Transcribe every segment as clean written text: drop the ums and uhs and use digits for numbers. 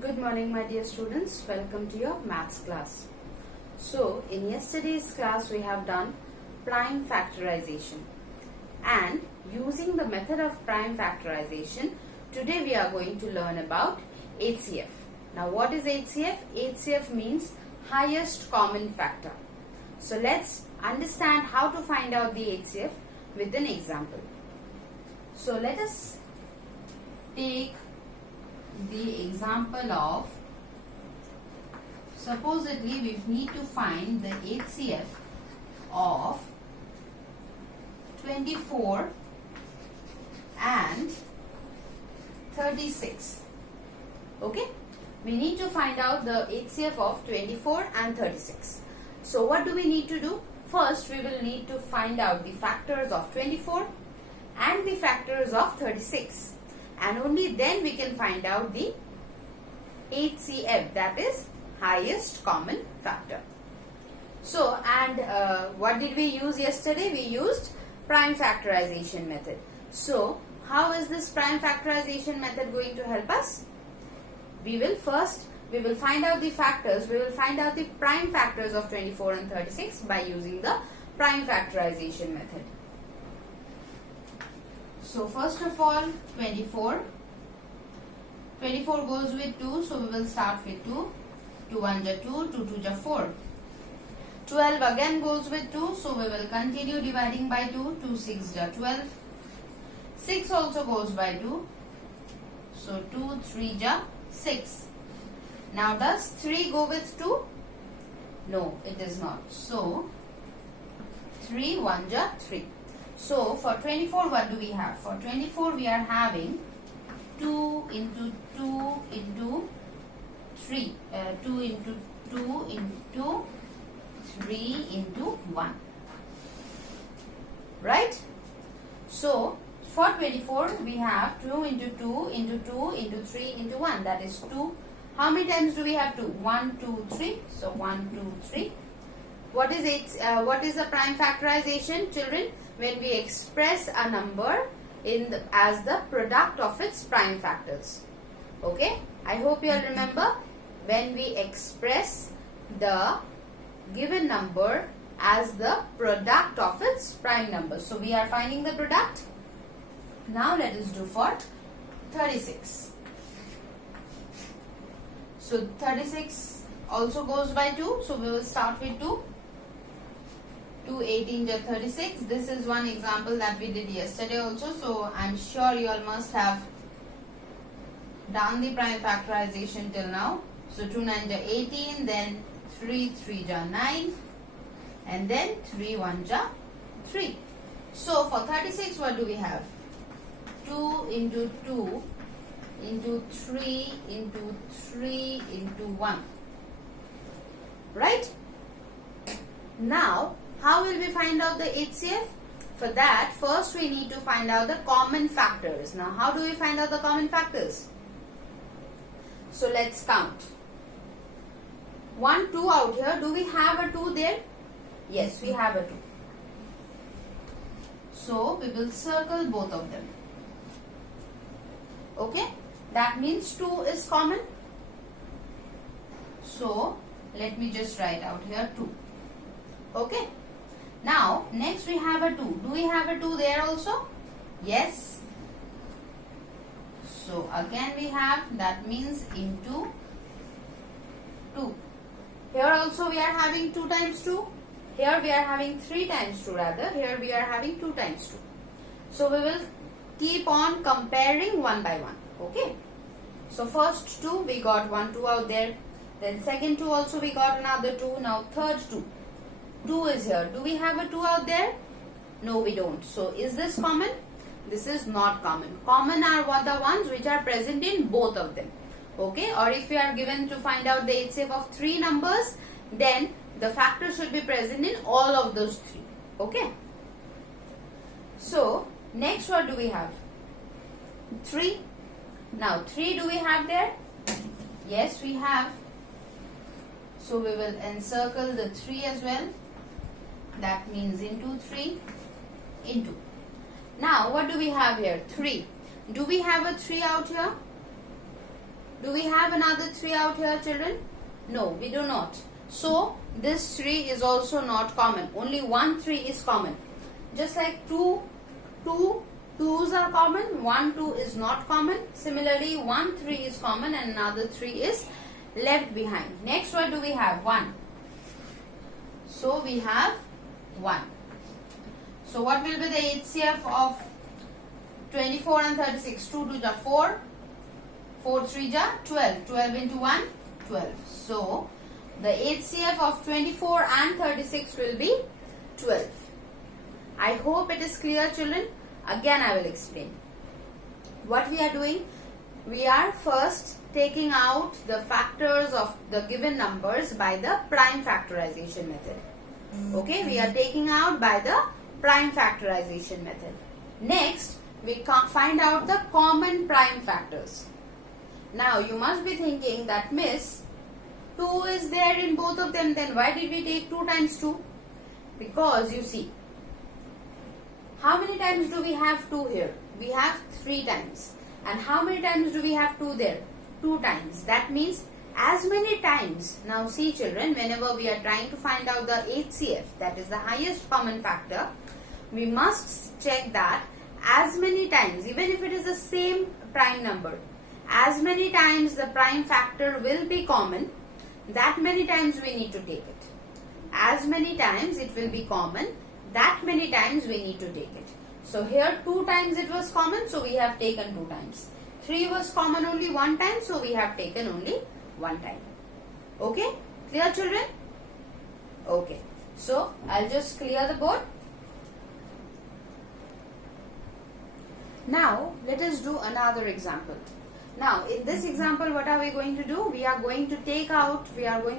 Good morning, my dear students. Welcome to your maths class. So, in yesterday's class, we have done prime factorization. And using the method of prime factorization, today we are going to learn about HCF. Now, what is HCF? HCF means highest common factor. So, let's understand how to find out the HCF with an example. So, let us take the example of, supposedly we need to find the HCF of 24 and 36. Okay, we need to find out the HCF of 24 and 36. So what do we need to do? First we will need to find out the factors of 24 and the factors of 36. And only then we can find out the HCF, that is highest common factor. So, and what did we use yesterday? We used prime factorization method. So, how is this prime factorization method going to help us? We will find out the factors, we will find out the prime factors of 24 and 36 by using the prime factorization method. So first of all, 24 goes with 2, so we will start with 2. 2 1 ja 2, 2 2 ja 4. 12 again goes with 2, so we will continue dividing by 2. 2 6 ja 12. 6 also goes by 2, so 2 3 ja 6. Now does 3 go with 2? No, it does not. So 3 1 ja 3. So, for 24, what do we have? For 24, we are having 2 into 2 into 3. 2 into 2 into 3 into 1. Right? So, for 24, we have 2 into 2 into 2 into 3 into 1. That is 2. How many times do we have 2? 1, 2, 3. So, 1, 2, 3. What is the prime factorization, children? When we express a number as the product of its prime factors. Okay? I hope you all remember, when we express the given number as the product of its prime numbers. So we are finding the product. Now let us do for 36. So 36 also goes by 2. So we will start with 2. 2 18 ja 36. This is one example that we did yesterday also. So I am sure you all must have done the prime factorization till now. So 2 9 ja 18, then 3 3 ja 9, and then 3 1 ja 3. So for 36, what do we have? 2 into 2 into 3 into 3 into 1. Right? Now, how will we find out the HCF? For that, first we need to find out the common factors. Now, how do we find out the common factors? So, let's count. 1, 2 out here. Do we have a 2 there? Yes, we have a 2. So, we will circle both of them. Okay? That means 2 is common. So, let me just write out here 2. Okay? Now, next we have a 2. Do we have a 2 there also? Yes. So, again we have, that means into 2. Here also we are having 2 times 2. Here we are having 3 times 2 rather. Here we are having 2 times 2. So, we will keep on comparing one by one. Okay. So, first 2 we got 1 2 out there. Then second 2 also we got another 2. Now third 2. 2 is here. Do we have a 2 out there? No, we don't. So, is this common? This is not common. Common are the ones which are present in both of them. Okay? Or if you are given to find out the HCF of 3 numbers, then the factor should be present in all of those 3. Okay? So, next what do we have? 3. Now, 3 do we have there? Yes, we have. So, we will encircle the 3 as well. That means into 3 into. Now, what do we have here? 3. Do we have a 3 out here? Do we have another 3 out here, children? No, we do not. So this 3 is also not common. Only 1 3 is common. Just like 2 2's are common, 1 2 is not common. Similarly, 1 3 is common and another 3 is left behind. Next, what do we have? 1. So we have 1. So what will be the HCF of 24 and 36? 2 2 ja 4. 4 3 ja 12. 12 into 1, 12. So the HCF of 24 and 36 will be 12. I hope it is clear, children. Again, I will explain. What we are doing, we are first taking out the factors of the given numbers by the prime factorization method. Okay, we are taking out by the prime factorization method. Next, we find out the common prime factors. Now, you must be thinking that, Miss, 2 is there in both of them, then why did we take 2 times 2? Because you see, how many times do we have 2 here? We have 3 times. And how many times do we have 2 there? 2 times. That means as many times. Now see, children, whenever we are trying to find out the HCF, that is the highest common factor, we must check that as many times, even if it is the same prime number, as many times the prime factor will be common, that many times we need to take it. As many times it will be common, that many times we need to take it. So here 2 times it was common, so we have taken 2 times. 3 was common only 1 time, so we have taken only 1 time. Okay? Clear, children? Okay. So I'll just clear the board. Now let us do another example. Now in this example, what are we going to do? We are going to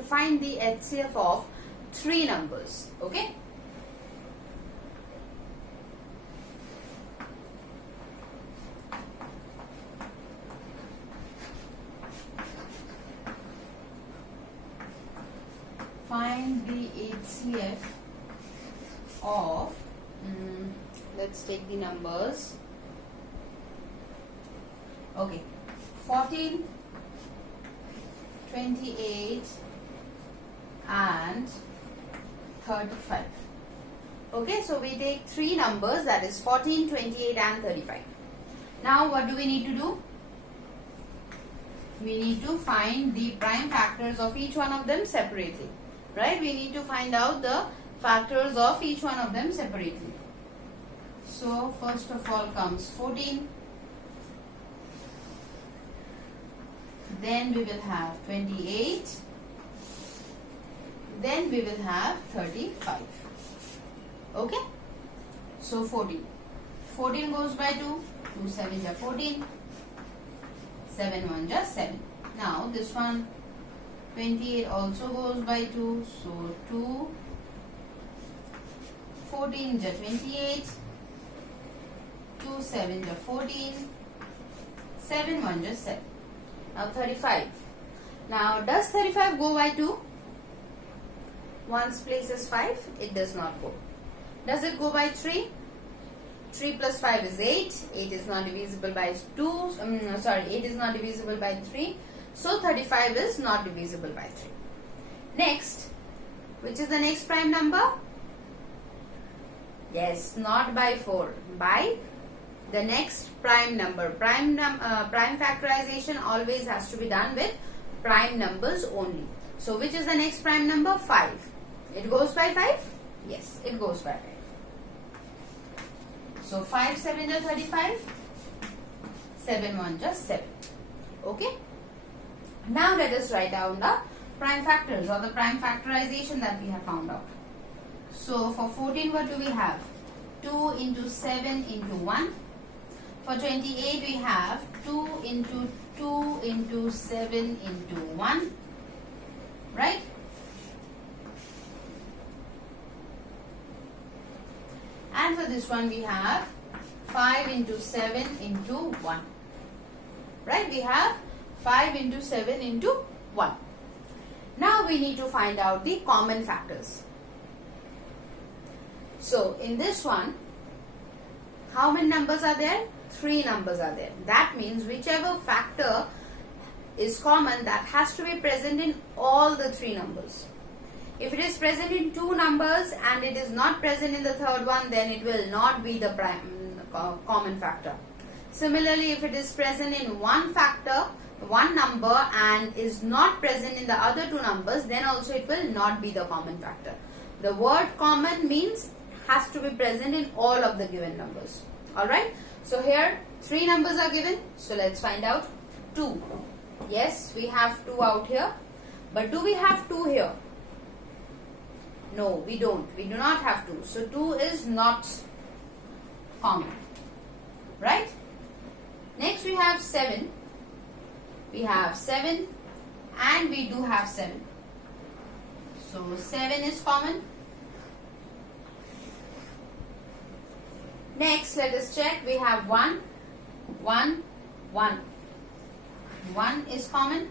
find the HCF of 3 numbers. Okay? Find the HCF of, let's take the numbers. Okay, 14, 28 and 35. Okay, so we take 3 numbers, that is 14, 28 and 35. Now what do we need to do? We need to find the prime factors of each one of them separately. Right? We need to find out the factors of each one of them separately. So first of all comes 14. Then we will have 28. Then we will have 35. Okay? So 14. 14 goes by 2. 2 7 ja 14. 7 1 ja 7. Now this one 28 also goes by 2. So 2. 14 ja 28. 2 7 ja 14. 7 1 ja 7. Now 35. Now does 35 go by 2? 1's place is 5. It does not go. Does it go by 3? 3 plus 5 is 8. 8 is not divisible by 2. 8 is not divisible by 3. So 35 is not divisible by 3. Next, which is the next prime number? Yes, not by 4. By the next prime number. Prime factorization always has to be done with prime numbers only. So which is the next prime number? 5. It goes by 5? Yes, it goes by 5. So 5 7 ja 35. 7 1 ja 7. Okay. Now let us write down the prime factors or the prime factorization that we have found out. So for 14, what do we have? 2 into 7 into 1. For 28, we have 2 into 2 into 7 into 1. Right? And for this one, we have 5 into 7 into 1. Right? We have 5 into 7 into 1. Now we need to find out the common factors. So in this one, how many numbers are there? 3 numbers are there. That means whichever factor is common, that has to be present in all the three numbers. If it is present in two numbers and it is not present in the third one, then it will not be the common factor. Similarly, if it is present in one number and is not present in the other two numbers, then also it will not be the common factor. The word common means has to be present in all of the given numbers. Alright, so here three numbers are given, so let's find out. 2. Yes, we have 2 out here, but do we have 2 here? No, we don't. We do not have 2. So 2 is not common. Right? Next we have 7. We have 7 and we do have 7. So 7 is common. Next let us check. We have 1, 1, 1. 1 is common.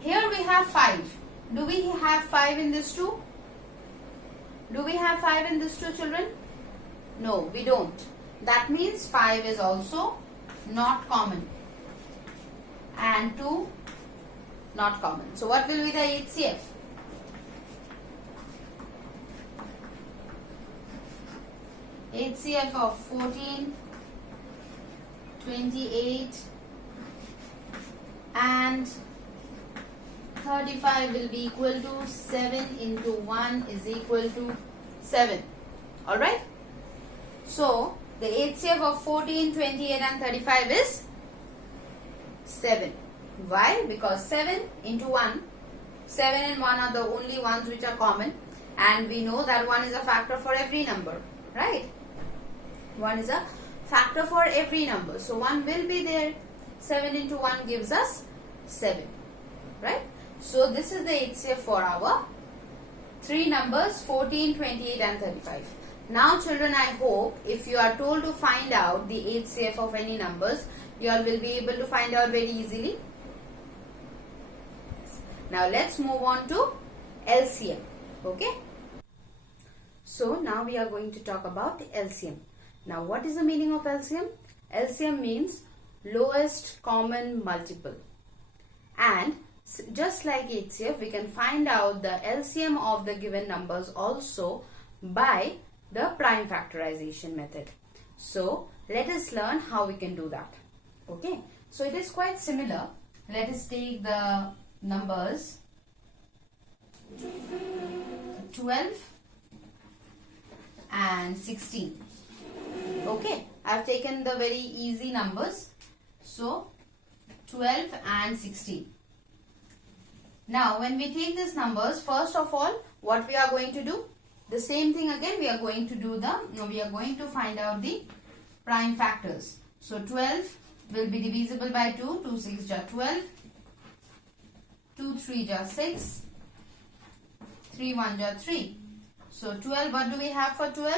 Here we have 5. Do we have 5 in this too? Do we have 5 in this too, children? No, we don't. That means 5 is also not common. And 2 not common. So what will be the HCF? HCF of 14, 28 and 35 will be equal to 7 into 1 is equal to 7. Alright? So, the HCF of 14, 28 and 35 is 7. Why? Because 7 into 1, 7 and 1 are the only ones which are common, and we know that 1 is a factor for every number. Right? 1 is a factor for every number. So, 1 will be there. 7 into 1 gives us 7. Right? So, this is the HCF for our three numbers 14, 28 and 35. Now children, I hope if you are told to find out the HCF of any numbers, you all will be able to find out very easily. Now let's move on to LCM. Okay. So now we are going to talk about LCM. Now what is the meaning of LCM? LCM means lowest common multiple. And just like HCF, we can find out the LCM of the given numbers also by the prime factorization method. So let us learn how we can do that. Okay, so it is quite similar. Let us take the numbers 12 and 16. Okay, I have taken the very easy numbers. So 12 and 16. Now when we take these numbers, first of all, what we are going to do? The same thing again, we are going to find out the prime factors. So 12 will be divisible by 2. 2 6 are 12. 2 3 are 6. 3 1 are 3. So 12, what do we have for 12?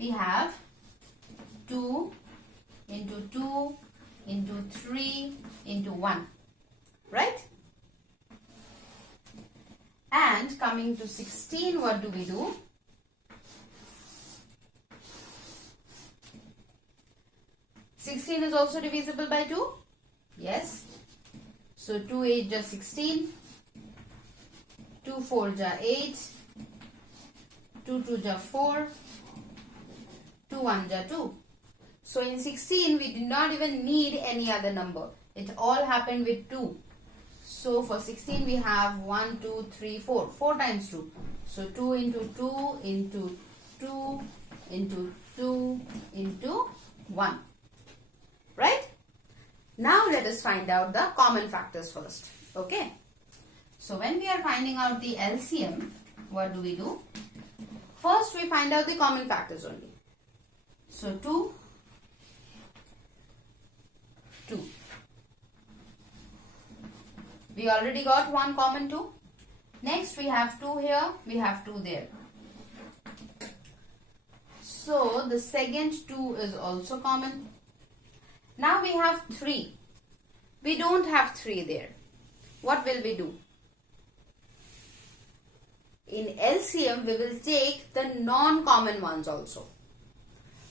We have 2 into 2 into 3 into 1. Right? And coming to 16, what do we do? Sixteen is also divisible by 2. Yes. So 2 8 are 16. 2 4 are 8. 2 2 are 4. 2 1 are 2. So in 16, we did not even need any other number. It all happened with 2. So for 16 we have 1, 2, 3, 4. 4 times 2. So 2 into 2 into 2 into 2 into 1. Right? Now let us find out the common factors first. Okay. So when we are finding out the LCM, what do? First we find out the common factors only. So 2, 2. We already got one common 2. Next we have 2 here, we have 2 there. So the second 2 is also common. Now we have 3. We don't have 3 there. What will we do? In LCM, we will take the non-common ones also.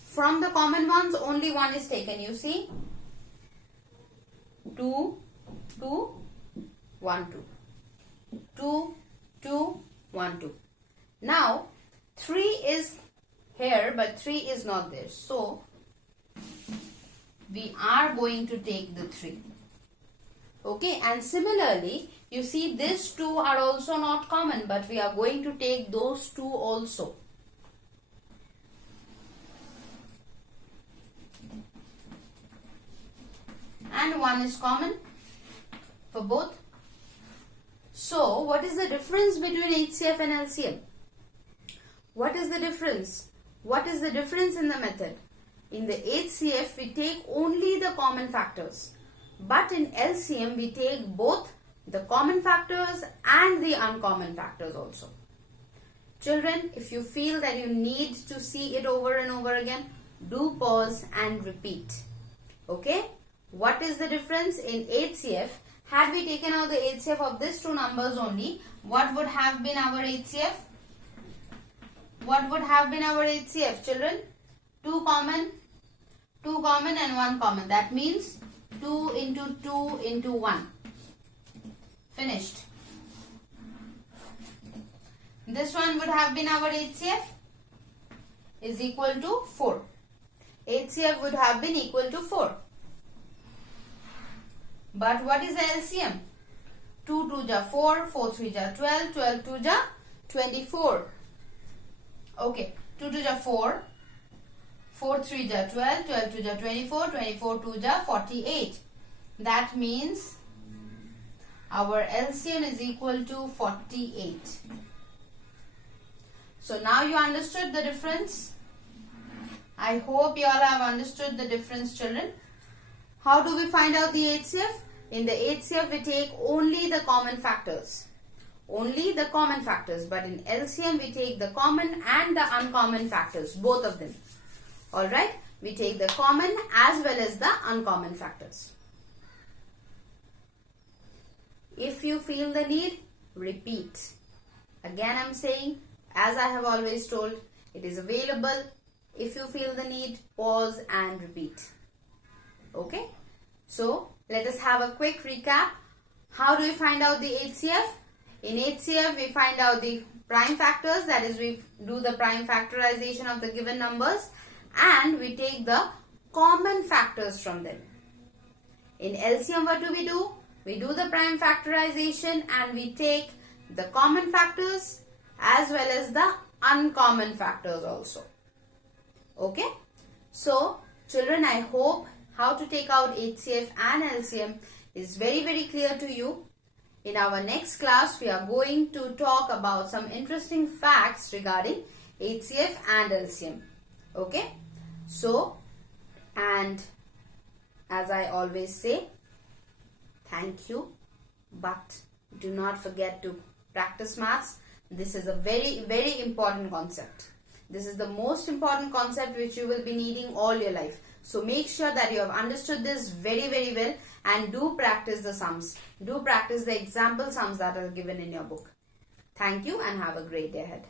From the common ones, only one is taken. You see? 2 2, 2, 1, 2. 2, 2, 1, 2. Now 3 is here but 3 is not there. So we are going to take the 3. Okay, and similarly you see these 2 are also not common, but we are going to take those 2 also. And 1 is common for both. So what is the difference between HCF and LCM? What is the difference? What is the difference in the method? In the HCF we take only the common factors, but in LCM we take both the common factors and the uncommon factors also. Children, if you feel that you need to see it over and over again, do pause and repeat. Okay? What is the difference in HCF? Had we taken out the HCF of these two numbers only, what would have been our HCF? What would have been our HCF, children? 2 common and 1 common. That means 2 into 2 into 1. Finished. This one would have been our HCF is equal to 4. HCF would have been equal to 4. But what is the LCM? 2 2 ja 4, 4 3 ja 12, 12 2 ja 24. Okay, 2 2 ja 4, 4 3 ja 12, 12 2 ja 24, 24 2 ja 48. That means our LCM is equal to 48. So now you understood the difference. I hope you all have understood the difference, children. How do we find out the HCF? In the HCF we take only the common factors. Only the common factors. But in LCM we take the common and the uncommon factors. Both of them. Alright. We take the common as well as the uncommon factors. If you feel the need, repeat. Again I am saying, as I have always told, it is available. If you feel the need, pause and repeat. Okay, so let us have a quick recap. How do we find out the HCF? In HCF, we find out the prime factors, that is, we do the prime factorization of the given numbers and we take the common factors from them. In LCM, what do? We do the prime factorization and we take the common factors as well as the uncommon factors also. Okay, so children, I hope how to take out HCF and LCM is very, very clear to you. In our next class, we are going to talk about some interesting facts regarding HCF and LCM. Okay. So, and as I always say, thank you. But do not forget to practice maths. This is a very, very important concept. This is the most important concept which you will be needing all your life. So make sure that you have understood this very, very well and do practice the sums. Do practice the example sums that are given in your book. Thank you and have a great day ahead.